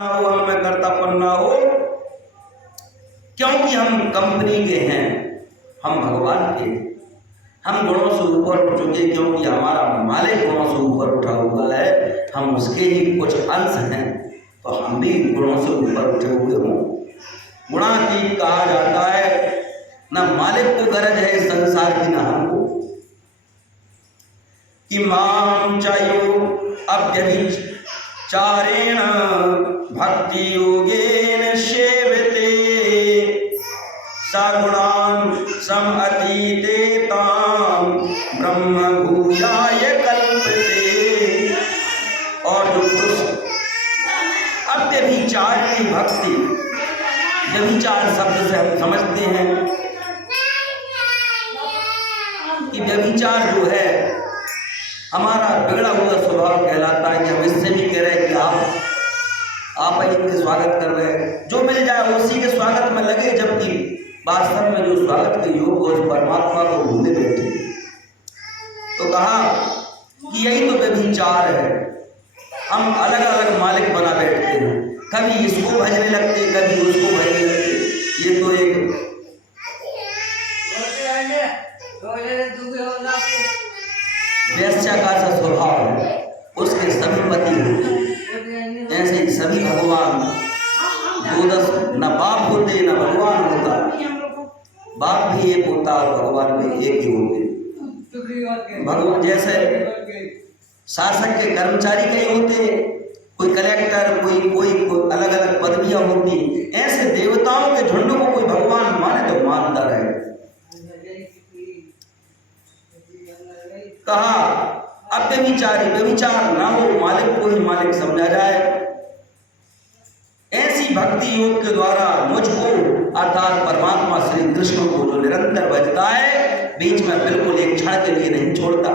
हो, हम में कर्तापन ना हो, क्योंकि हम कंपनी के हैं, हम भगवान के, हम गुणों से ऊपर उठ चुके, क्योंकि हमारा मालिक गुणों से ऊपर उठा हुआ है, हम उसके ही कुछ अंश हैं, तो हम भी गुणों से ऊपर उठे हुए हों। गुणातीत कहा जाता है, न मालिक को गरज है इस संसार की, न हमको, कि माम चायो अव्यभिचारेण भक्ति योगेन सेवते सगुणान समअतीते ताम ब्रह्म भूयाय कल्पते। और जो पुरुष अव्यभिचार की भक्ति, व्यभिचार शब्द से हम समझते हैं कि व्यभिचार जो है हमारा बिगड़ा हुआ स्वभाव कहलाता है, कि हम इससे भी कह रहे हैं कि आप इनके स्वागत कर रहे हैं, जो मिल जाए उसी के स्वागत में लगे, जबकि वास्तव में जो स्वागत के योग उस परमात्मा को भूले बैठे। तो कहा कि यही तो व्यभिचार है, हम अलग अलग मालिक बना बैठते हैं, कभी इसको भजने लगते, कभी उसको भजने लगते। ये तो एक वैश्या का सा स्वभाव है, उसके सभी पति होते, ऐसे ही सभी भगवान दो न बाप होते न भगवान होता, बाप भी एक होता और भगवान भी एक ही होते। भगवान जैसे शासक के कर्मचारी कई होते, कोई कलेक्टर, कोई अलग अलग पदवियां होती, ऐसे देवताओं के झुंड को कोई भगवान माने तो मानता रहे। कहा व्यभिचार ना हो, मालिक को ही मालिक समझा जाए। ऐसी भक्ति योग के द्वारा मुझको अर्थात परमात्मा श्री कृष्ण को जो निरंतर भजता है, बीच में बिल्कुल एक क्षण के लिए नहीं छोड़ता,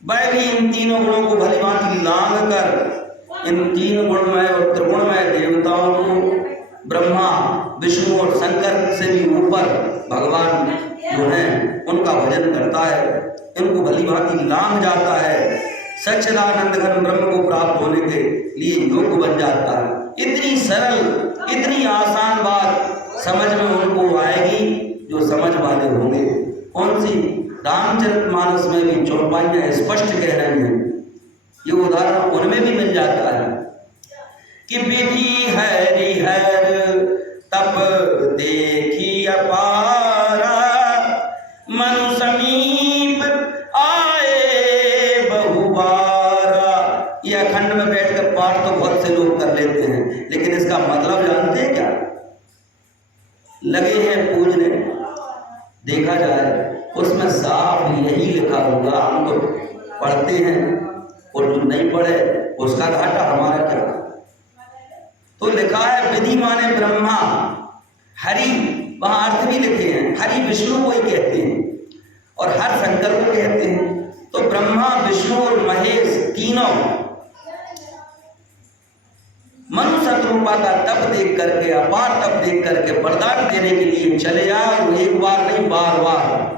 वह भी इन तीनों गुणों को भली भांति लांघ कर इन तीन गुणमय और त्रिगुणमय देवताओं को, ब्रह्मा विष्णु और शंकर से भी ऊपर भगवान जो हैं उनका भजन करता है, इनको भली भांति लांघ जाता है, सच्चिदानंद घन ब्रह्म को प्राप्त होने के लिए योग बन जाता है। इतनी सरल, इतनी आसान बात समझ में उनको आएगी जो समझ वाले होंगे। कौन सी? रामचरितमानस में भी चौपाइयां स्पष्ट कह रही हैं, ये उदाहरण उनमें भी मिल जाता है कि विधि हरिहर तप देखी अपारा, मनु समीप आए बहुबारा। ये अखंड में बैठकर पाठ तो बहुत से लोग कर लेते हैं, लेकिन इसका मतलब जानते हैं क्या? लगे हैं पूजने, देखा जाए उसमें साफ यही लिखा होगा, हम तो पढ़ते हैं और जो नहीं पढ़े उसका घाटा, हमारा क्या। तो लिखा है विधि माने ब्रह्मा, हरि वहां अर्थ भी लिखे हैं, हरि विष्णु को ही कहते हैं और हर शंकर को कहते हैं। तो ब्रह्मा विष्णु और महेश तीनों मनु शत्रुपा का तप देख करके, अपार तप देख करके वरदान देने के लिए चले आए, एक बार नहीं बार बार।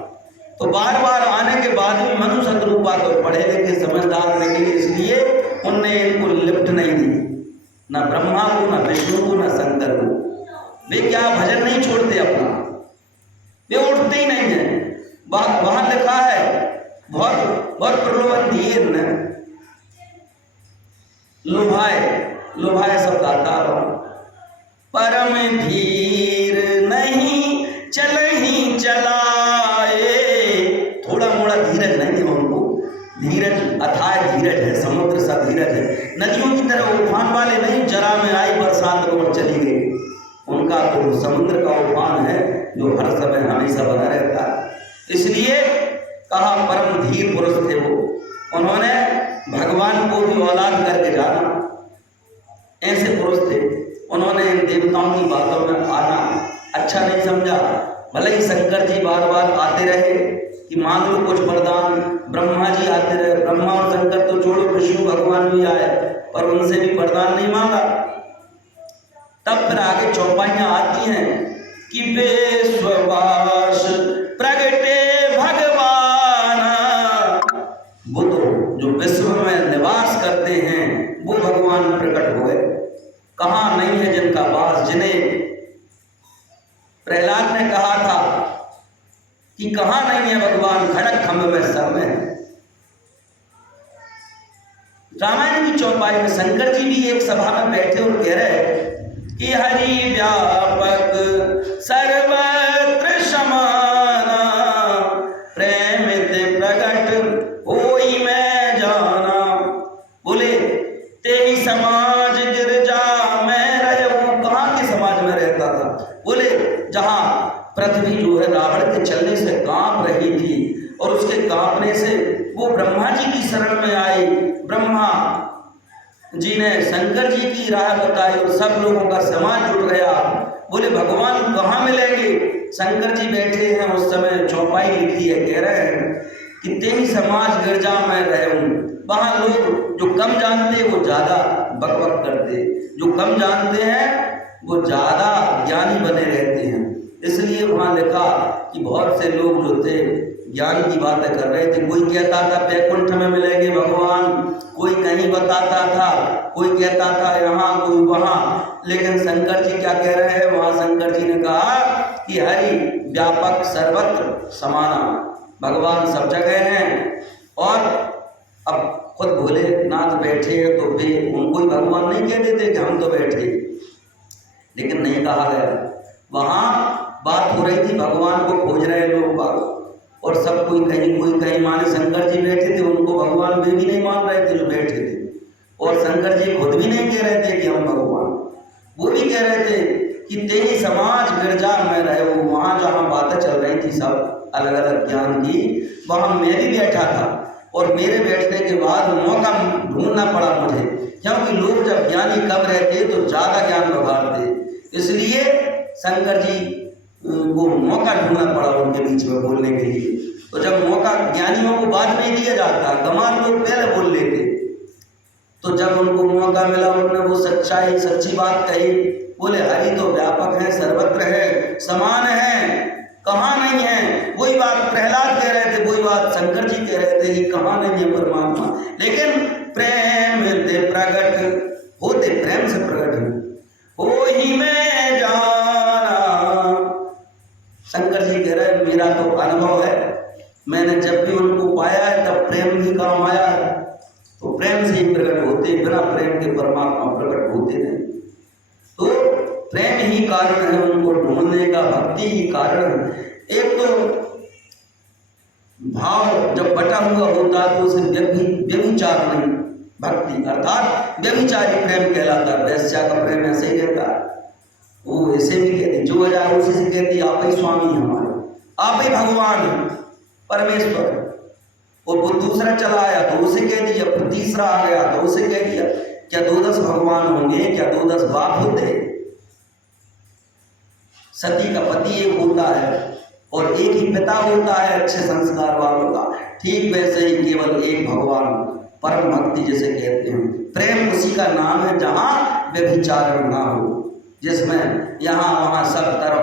तो बार बार आने के बाद भी मनु शत्रुपा तो पढ़े लिखे समझदार निकले, इसलिए उनने इनको लिफ्ट नहीं दी, न ब्रह्मा को, न विष्णु को, न शंकर को। वे क्या भजन नहीं छोड़ते अपना, वे उठते ही नहीं है। वहां लिखा है, बहुत प्रलोभन दिए न लुभाए सब दाता, परम धीर नहीं चल ही चलाए। थोड़ा मोड़ा धीरज नहीं है उनको, धीरज अथाह धीरज है, समुद्र सा धीरज है। नदियों की तरह उफान वाले नहीं, जरा में आई बरसात और चली गई। उनका तो समुद्र का उफान है जो हर समय हमेशा बना रहता है। इसलिए कहा परम धीर पुरुष थे वो, उन्होंने भगवान को भी औलाद करके जाना, ऐसे पुरुष थे। उन्होंने इन देवताओं की बातों में आना अच्छा नहीं समझा। भले ही शंकर जी बार बार आते रहे कि मांग लो कुछ वरदान, ब्रह्मा जी आते रहे, ब्रह्मा और शंकर तो छोड़ो, विष्णु भगवान भी आए, पर उनसे भी वरदान नहीं मांगा। तब फिर आगे चौपाइयां आती हैं कि विश्ववास प्रगटे भगवान, वो तो जो विश्व में निवास करते हैं वो भगवान प्रकट हुए। कहाँ नहीं है जिनका वास, जिन्हें प्रहलाद ने कहा था कि कहाँ नहीं है भगवान, खड़क खम्भ में सब में। रामायण की चौपाई में शंकर जी भी एक सभा में बैठे और कह रहे कि हरि व्यापक सर्वत्र समाना, प्रेम ते प्रगट होई मैं जाना। बोले तेरी समाज गिरजा मैं रहूं। कहाँ के समाज में रहता था? बोले जहां पृथ्वी जो है रावण के चलने से कांप रही थी और उसके कांपने से वो ब्रह्मा जी की शरण में आई। ब्रह्मा जी ने शंकर जी की राह बताई और सब लोगों का समाज जुट गया। बोले भगवान कहाँ मिलेंगे? शंकर जी बैठे हैं, उस समय चौपाई लिखी है, कह रहे हैं कि तेरी समाज गिरजा में रहूं। वहां लोग जो कम जानते वो ज्यादा बकबक करते, जो कम जानते हैं वो ज्यादा ज्ञानी बने रहते हैं। इसलिए वहां लिखा कि बहुत से लोग जो थे ज्ञान की बातें कर रहे थे। कोई कहता था वैकुंठ में मिलेंगे भगवान, कोई कहीं बताता था, कोई कहता था यहाँ, कोई वहाँ। लेकिन शंकर जी क्या कह रहे हैं? वहाँ शंकर जी ने कहा कि हरि व्यापक सर्वत्र समाना, भगवान सब जगह हैं। और अब खुद भोलेनाथ बैठे हैं तो वे उनको ही भगवान नहीं कह देते कि हम तो बैठे, लेकिन नहीं कहा गया। वहाँ बात हो रही थी भगवान को खोज रहे लोग और सब कोई कहीं माने शंकर जी बैठे थे, उनको भगवान वे भी नहीं मान रहे थे जो बैठे थे। और शंकर जी खुद भी नहीं कह रहे थे कि हम भगवान, वो भी कह रहे थे कि तेरी समाज गिरजा में रहे हो। वहाँ जहाँ बातें चल रही थी सब अलग अलग ज्ञान की, वहाँ मैं भी बैठा था और मेरे बैठने के बाद मौका ढूंढना पड़ा मुझे, क्योंकि लोग जब ज्ञानी कम रहते तो ज़्यादा ज्ञान बघारते। इसलिए शंकर जी को मौका ढूंढना पड़ा उनके बीच में बोलने के लिए। तो जब मौका ज्ञानियों को बाद में दिया जाता, गंवार लोग पहले बोल लेते, तो जब उनको मौका मिला उन्होंने वो सच्ची बात कही। बोले हरि तो व्यापक है, सर्वत्र है, समान है, कहाँ नहीं है। वही बात प्रहलाद कह रहे थे, वही बात शंकर जी कह रहे थे कि कहाँ नहीं है परमात्मा। लेकिन प्रेम से प्रकट होते, प्रेम से प्रकट हो ही मैं जाना। शंकर जी कह रहे मेरा तो अनुभव है, मैंने जब भी उनको पाया है तब प्रेम ही काम आया है। तो प्रेम से ही प्रकट होते, बिना प्रेम के परमात्मा प्रकट होते नहीं। तो प्रेम ही कारण है उनको ढूंढने का, भक्ति ही कारण है। एक तो भाव जब बटा हुआ होता तो उसे व्यभिचार नहीं, भक्ति अर्थात व्यभिचारी प्रेम कहलाता है। वैश्या का प्रेम ऐसे ही रहता है, वो ऐसे भी कहती, जो आ जाए उसी से कहती आप ही स्वामी हमारे, आप ही भगवान परमेश्वर। और वो दूसरा चला आया तो उसे कह दिया, फिर तीसरा आ गया तो उसे कह दिया। क्या 2-10 भगवान होंगे? क्या 2-10 बाप होते? सती का पति एक होता है और एक ही पिता होता है अच्छे संस्कार वालों का। ठीक वैसे ही केवल एक भगवान, परम भक्ति जिसे कहते हैं। प्रेम उसी का नाम है जहाँ व्यभिचार ना हो, जिसमें यहाँ वहाँ सब तरफ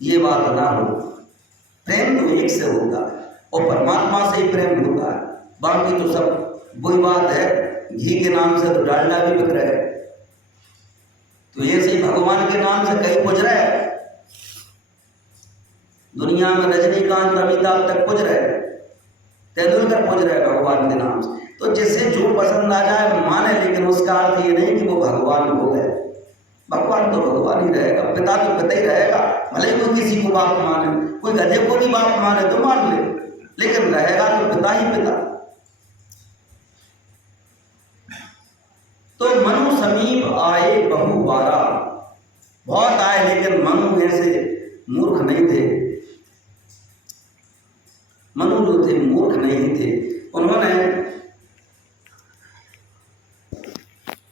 ये बात ना हो। प्रेम तो एक से होता है और परमात्मा से ही प्रेम होता है। बाकी तो सब वही बात है, घी के नाम से तो डालडा भी बिक रहा है, तो ये सही भगवान के नाम से कहीं पुज रहा है। दुनिया में रजनीकांत अमिताभ तक पुज रहे, तेंदुलकर पुज रहे भगवान के नाम से। तो जिसे जो पसंद आ जाए माने, लेकिन उसका अर्थ ये नहीं कि वो भगवान हो गए। भगवान तो भगवान ही रहेगा, पिता तो पिता ही रहेगा। भले कोई किसी को बाप माने, कोई गधे को भी बाप माने तो मान ले, लेकिन रहेगा तो पिता ही पिता। तो मनु समीप आए बहु बारा, बहुत आए लेकिन मनु ऐसे मूर्ख नहीं थे। मनु जो थे मूर्ख नहीं थे, उन्होंने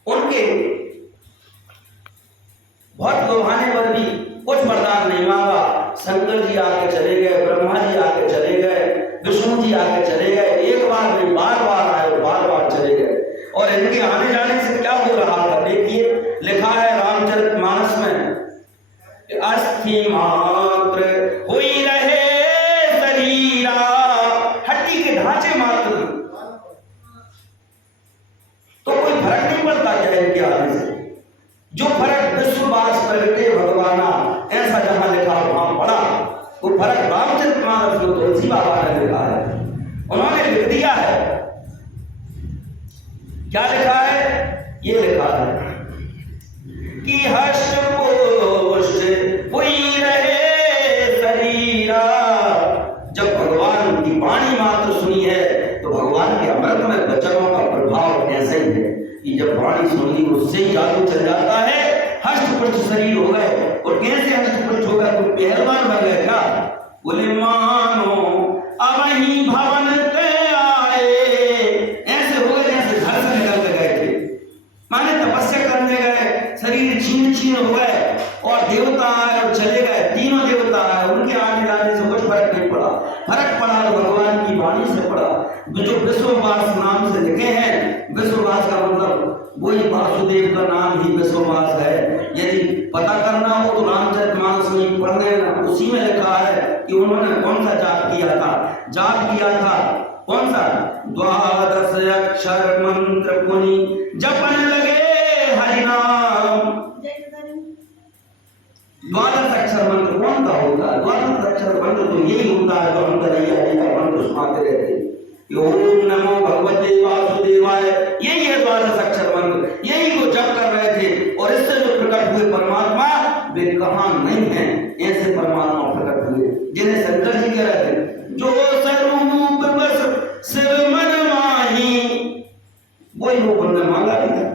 उनके बहुत लोभाने पर भी कुछ वरदान नहीं मांगा। शंकर जी आके चले गए, ब्रह्मा जी आके चले गए, विष्णु जी आके चले गए, एक बार नहीं बार बार आए और बार बार चले गए। और इनके आने जाने से क्या हो रहा था देखिए, लिखा है रामचरितमानस में, अस्थि मात्र हुई रहे शरीरा, हड्डी के ढांचे मात्र, तो कोई फर्क नहीं पड़ता क्या? इनके आने से। जो फर्क विश्ववास प्रगटे भगवाना, ऐसा जहां लिखा वहां पढ़ा। वो फर्क रामचरितमानस में तुलसी बाबा ने लिखा है, उन्होंने लिख दिया है। क्या लिखा है? ये लिखा है कि हष्ट पुष्ट हुई रहे शरीरा। जब भगवान की वाणी मात्र सुनी है तो भगवान के अमृतमय वचनों का प्रभाव ऐसे ही है कि जब वाणी सुनी उससे ही जादू चल जाता है। हष्ट पुष्ट शरीर हो गए। और कैसे हष्ट पुष्ट हो गए? तुम पहलवान बन गए क्या? बोले मानो अब ही भवन पे आए। ऐसे हो गए जैसे घर से निकल के गए थे, माने तपस्या करने गए, शरीर छीन छीन हो गए और देवता आए और चले गए। तीनों देवता आए, उनके आने जाने से कुछ फर्क नहीं पड़ा। फर्क पड़ा तो भगवान की वाणी से पड़ा। जो विश्ववास नाम से लिखे हैं, विश्ववास का मतलब वही वासुदेव का नाम ही विश्ववास है। यदि पता करना हो तो रामचरितमानस में पढ़ लेना, उसी में लिखा है कि उन्होंने कौन सा जाप किया था। जाप किया था कौन सा? 12 अक्षर मंत्र पुनि जपन लगे हरि नाम। 12 अक्षर मंत्र कौन का होता है? 12 अक्षर मंत्र तो यही होता है जो हम कन्हैया जी का मंत्र सुनाते रहते हैं। ओम नमो भगवते वासुदेवाय, यही है 12 अक्षर मंत्र। यही वो जप कर रहे थे। और इससे जो प्रकट हुए परमात्मा वे कहां नहीं है, ऐसे परमात्मा प्रकट हुए जिन्हें शंकर जी कह रहे थे, जो स्वरूप बस शिव मन माही। वही वो उन्होंने मांगा भी था।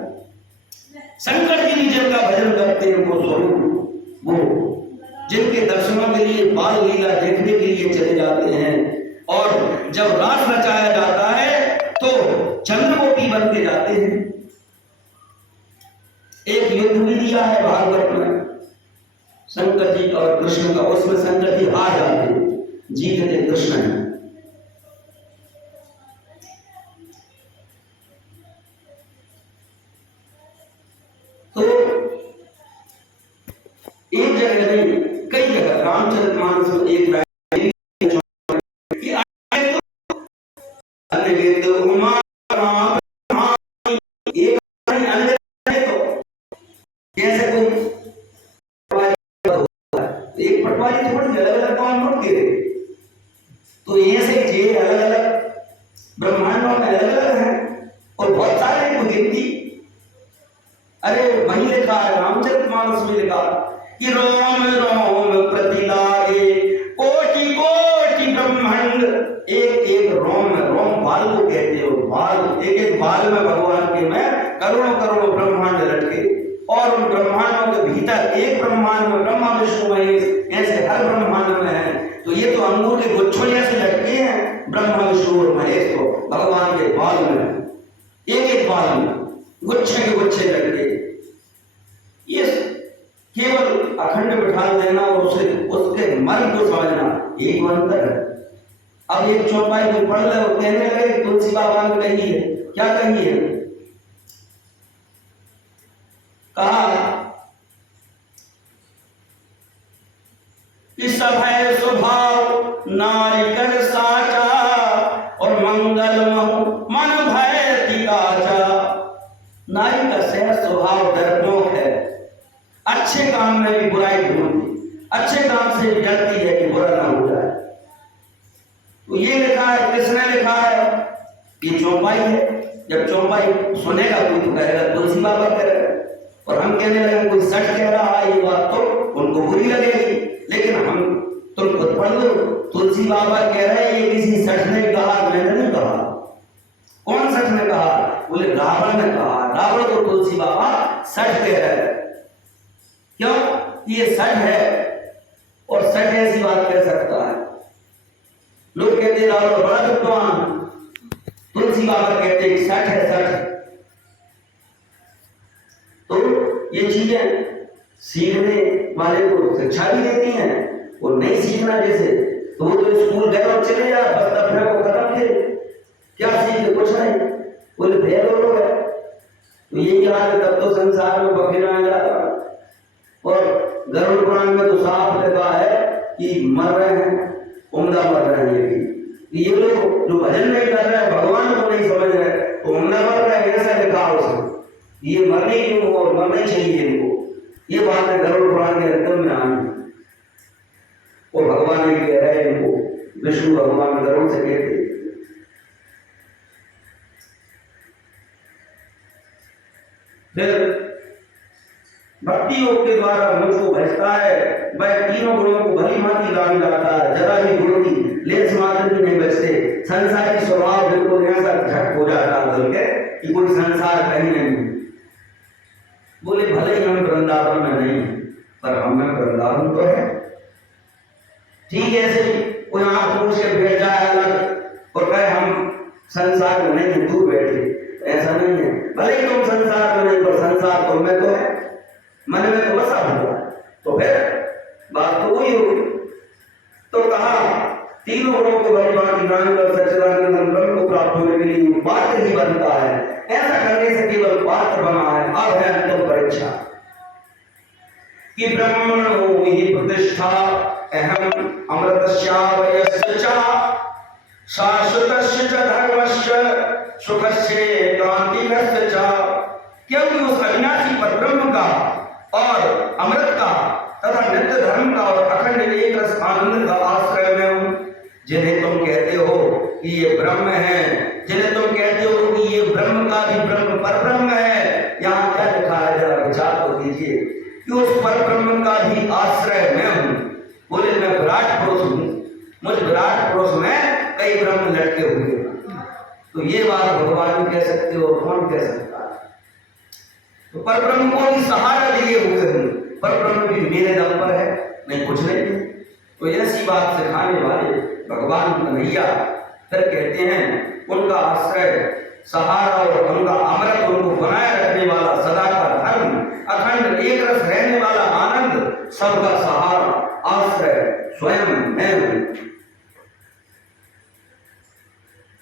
शंकर जी भी जिनका भजन करते हैं वो स्वरूप, वो जिनके दर्शनों के लिए बाल लीला देखने के लिए चले जाते हैं। और जब रास रचाया जाता है तो चंद्रकोटि बन के जाते हैं। एक युद्ध भी दिया है भागवत में शंकर जी और कृष्ण का, उसमें शंकर जी हार जाते, जीतते कृष्ण है। तो एक जगह नहीं, कई जगह रामचरितमानस में एक जैसे कोई एक पटवारी थोड़ी अलग अलग काम नोट के, तो ऐसे जे अलग अलग ब्रह्मांडों में अलग अलग हैं और बहुत सारे को गिनती। अरे वही लिखा है रामचरितमानस में लिखा कि रोम रोम प्रति लागे कोटि कोटि ब्रह्मांड। एक एक रोम में, रोम बाल को कहते हो, बाल, एक एक बाल में भगवान के में करोड़ों करोड़ों ब्रह्मांड लटके। और उन ब्रह्मांडों के भीतर एक ब्रह्मांड में ब्रह्मा विष्णु महेश, ऐसे हर ब्रह्मांड में है। तो ये तो अंगूर के गुच्छों जैसे लटके हैं ब्रह्मा विष्णु और महेश तो भगवान के बाल में, एक एक बाल में गुच्छे के गुच्छे लटके। ये केवल अखंड बिठा देना और उसे उसके मन को समझना, एक अंतर है। अब एक चौपाई में पढ़ ले और कहने लगे तुलसी बाबा ने कही है, क्या कही है? कहा कि सब है स्वभाव नारी कर साचा और मंगल मन भय तिकाचा। नारी का सहज स्वभाव डरपोक है, अच्छे काम में भी बुराई ढूंढती, अच्छे काम से भी डरती है कि बुरा ना हो जाए। तो ये लिखा है, किसने लिखा है? ये चौपाई है। जब चौपाई सुनेगा कोई तो कहेगा तुलसी बाबा कह रहे, और हम कहने लगे कोई सच कह रहा है, ये बात तो उनको बुरी लगेगी। लेकिन हम, तुम खुद पढ़ लो, तुलसी बाबा कह रहे हैं ये किसी सच ने कहा, मैंने नहीं कहा। कौन सच ने कहा? बोले रावण ने कहा। रावण को तुलसी बाबा सच कह रहे हैं। क्यों? ये सच है और सच ऐसी बात कह सकता है। लोग कहते रावण बड़ा विद्वान, तुलसी बाबा कहते सच है, सच। तो ये चीजें सीखने वाले को शिक्षा भी देती हैं और नहीं सीखना जैसे, तो वो तो स्कूल गए और चले जा, बस दफे को खत्म थे, क्या सीखे? कुछ नहीं, बोले फेल हो गए। तो ये क्या है? तब तो संसार में बखेरा जाता। और गरुड़ पुराण में तो साफ लिखा है कि मर रहे हैं, उम्दा मर रहे हैं। ये लोग जो भजन नहीं कर रहे हैं, भगवान को नहीं समझ रहे, तो उम्दा मर रहे हैं, ऐसा लिखा उसमें। ये मरने ही क्यों और मरना ही चाहिए इनको। ये बात है गरुड़ पुराण के अंदर में आई और भगवान ने कह रहा है इनको, विष्णु भगवान गरुड़ से कहते फिर भक्ति योग के द्वारा मुझको भजता है, वह तीनों गुणों को भली भांति जान जाता है, जरा भी गुण की लेस मात्र भी नहीं बचते। संसारी स्वभाव बिल्कुल ऐसा झट हो जाता है बोल के कि कोई संसार कहीं नहीं। बोले भले ही हम वृंदावन में नहीं पर हमें वृंदावन तो है। ठीक है, ऐसे कोई आंख पूछ के बैठ जाए अलग और कहे हम संसार में नहीं, दूर बैठे, ऐसा नहीं है। भले ही तुम संसार में नहीं पर संसार तुम में तो है, मन में तो बसा हुआ। तो फिर बात तो वही होगी। तो कहा तीनों गुणों को भली भांति जानकर सच्चिदानंद ब्रह्म को प्राप्त होने के लिए पात्र ही बनता है। ऐसा करने से केवल पात्र बना है। अब है अंतिम परीक्षा कि ब्रह्मणो ही प्रतिष्ठा अहम अमृतस्यावयस्य च शाश्वतस्य च धर्मस्य सुखस्य कांतिकस्य च। क्योंकि उस अविनाशी परब्रह्म का और अमृत का तथा नित्य धर्म का और अखंड एक रस आनंद का आश्रय में हूं। जिन्हें तुम कहते हो कि ये ब्रह्म है, जिन्हें तुम कहते हो कि ये ब्रह्म का भी ब्रह्म परब्रह्म है, यहाँ क्या लिखा है जरा विचार तो कीजिए कि उस परब्रह्म का भी आश्रय मैं हूं। बोले मैं विराट पुरुष हूं, मुझ विराट पुरुष में कई ब्रह्म लटके हुए। तो ये बात भगवान भी कह सकते हो, कौन कह सकता है। तो परब्रह्म को भी सहारा दिए हुए हूं, परब्रह्म भी मेरे दम पर है, नहीं कुछ नहीं। तो ऐसी बात सिखाने वाले भगवान कन्हैया फिर कहते हैं उनका आश्रय सहारा और उनका अमृत उनको बनाए रखने वाला सदा का धर्म अखंड एक रस रहने वाला आनंद सबका सहारा आश्रय स्वयं मैं हूं।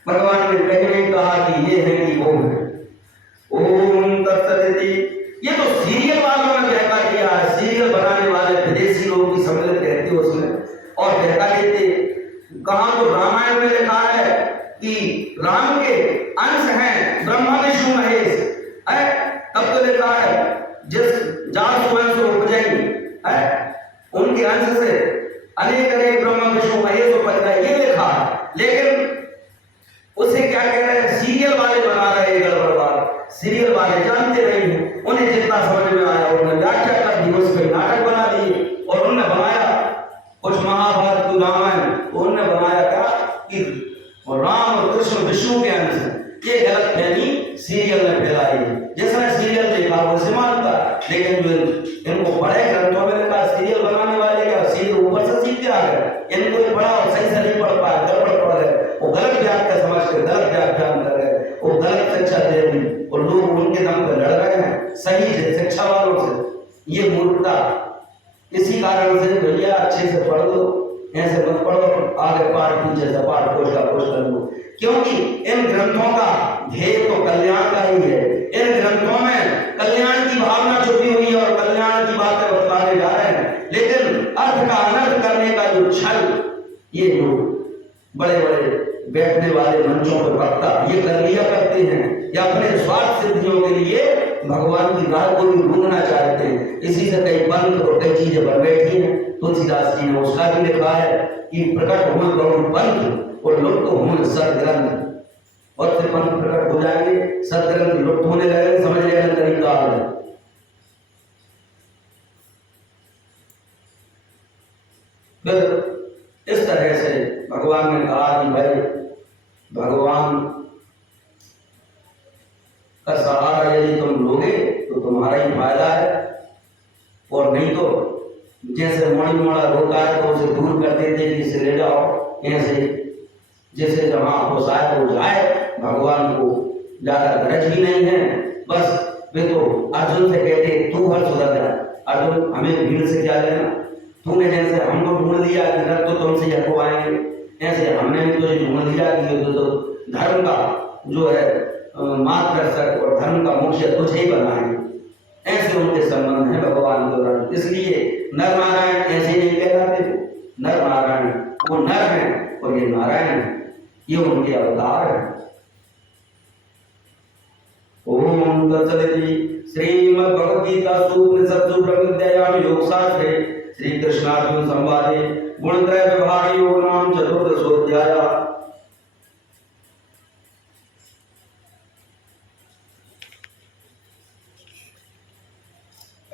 भगवान ने पहले कहा कि ये है कि वो है। ओम तत्सदिति। ये तो सीरियल वालों ने बहका दिया है, सीरियल बनाने वाले विदेशी लोग भी सम्मिलित रहते उसमें और बहका देते। कहां तो रामायण में लिखा है कि राम के अंश हैं ब्रह्मा विष्णु महेश, तब तो लिखा है जिस जात स्वयं से उपजाई उनके अंश से अनेक अनेक ब्रह्मा विष्णु महेश उपज गए, ये लिखा। लेकिन उसे क्या कह रहे हैं, सीरियल वाले बना रहे हैं गड़बड़बाज। सीरियल वाले जानते नहीं हैं, उन्हें जितना समझ में आया उन्होंने व्याख्या कर दी, उस पर नाटक बना दिए और उन्होंने बनाया कुछ महाभारत की रामायण, उन्होंने बनाया क्या कि राम और कृष्ण विष्णु के अंश हैं। ये गलत फहमी सीरियल ने फैलाई है। जिसने सीरियल देखा वो उसे मानता, लेकिन जो इनको बड़े ग्रंथों में लिखा सीरियल बनाने वाले क्या सीरियल ऊपर से सीख के आ गए, इनको पढ़ा और सही से नहीं पढ़ पाया, गड़बड़ पढ़ गए, वो गलत व्याख्या समझ के गलत व्याख्यान कर गए, वो गलत शिक्षा दे दी और लोग उनके दम पर लड़ रहे हैं सही शिक्षा वालों से। ये मूर्खता। इसी कारण से भैया अच्छे से पढ़ लो, ऐसे मत पढ़ो आगे पाठ पीछे से पाठ कोश का कोश कर लो, क्योंकि इन ग्रंथों का ध्येय तो कल्याण का ही है। इन ग्रंथों में कल्याण की भावना छुपी हुई है और कल्याण की बातें बताने जा रहे हैं, लेकिन अर्थ का अनर्थ करने का जो छल ये लोग बड़े बड़े बैठने वाले मंचों पर वक्ता ये कर लिया करते हैं या अपने स्वार्थ सिद्धियों के लिए भगवान की राह को भी ढूंढना चाहते हैं। इसी से कई पंथ और कई चीजें बन बैठी हैं। तुलसीदास जी ने उसका भी लिखा है कि प्रकट हुए गौण पंथ और लुप्त हुए सदग्रंथ। और से पंथ प्रकट हो जाएंगे, सदग्रंथ लुप्त होने लगे, समझ लेना तरीका है। फिर इस तरह से भगवान ने कहा कि भाई भगवान का सहारा यदि तुम लोगे तो तुम्हारा ही फायदा है, और नहीं तो जैसे मोड़ी मोड़ा रोका है तो उसे दूर कर देते कि इसे ले जाओ, ऐसे जैसे जहां हो शायद हो जाए। भगवान को ज्यादा गरज भी नहीं है, बस वे तो अर्जुन से कहते तू हर सुधर जा, अर्जुन हमें भीड़ से क्या लेना, तूने जैसे हमको ढूंढ लिया कि रथ तो तुमसे हटवाएंगे, ऐसे हमने भी तुझे ढूंढ लिया कि तो धर्म का जो है मार्गदर्शक और धर्म का मुख्य तुझे ही बनाएंगे। ऐसे उनके संबंध है भगवान के द्वारा। इसलिए नर नारायण ऐसे नहीं कहलाते, नर नारायण वो नर है और ये नारायण है, ये उनके अवतार है। ओम तत्सदिति। श्रीमद् भगवद गीता सूपनिषत्सु ब्रह्म विद्यायाम योग शास्त्रे श्री कृष्णार्जुन संवादे गुणत्रय विभाग योग नाम चतुर्दशोऽध्याय